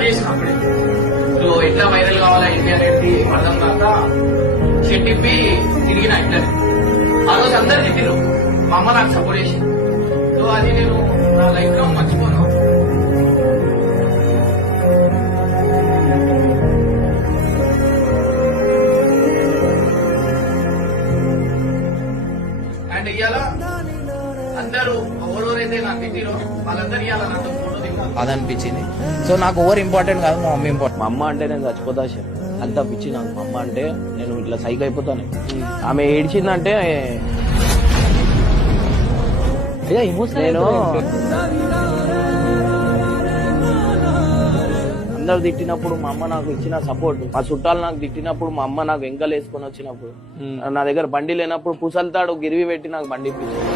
Start చేసినప్పుడే so ఎట్లా viral కావాలా ఏంటి అనేది అర్థం కాక చెట్టిప్పి తిరిగిన ఇట్లనే ఆ రోజు అందరు తిట్టిరు, మా అమ్మ నాకు సపోర్ట్ చేసింది. సో అది నేను నా లైఫ్ లో మర్చిపోను. అండ్ ఇవాళ అందరూ ఎవరెవరైతే నాకు తిట్టిరో వాళ్ళందరూ ఇవాళ నాతో ఫోటో దిగారు. అదనిపించింది. సో నాకు ఓవర్ ఇంపార్టెంట్ కాదు, మా మమ్మీ ఇంపార్టెంట్. మా అమ్మ అంటే నేను చచ్చిపోతా సార్, అంత పిచ్చి నాకు. మా అమ్మ అంటే నేను ఇట్లా సైక్ అయిపోతాను. ఆమె ఏడ్చిందంటే నేను అందరు తిట్టినప్పుడు మా అమ్మ నాకు ఇచ్చిన సపోర్ట్, మా చుట్టాలు నాకు తిట్టినప్పుడు మా అమ్మ నాకు వెంకలు వేసుకొని వచ్చినప్పుడు, నా దగ్గర బండి లేనప్పుడు పుసల్తాడు గిరివి పెట్టి నాకు బండి ఇప్పించింది.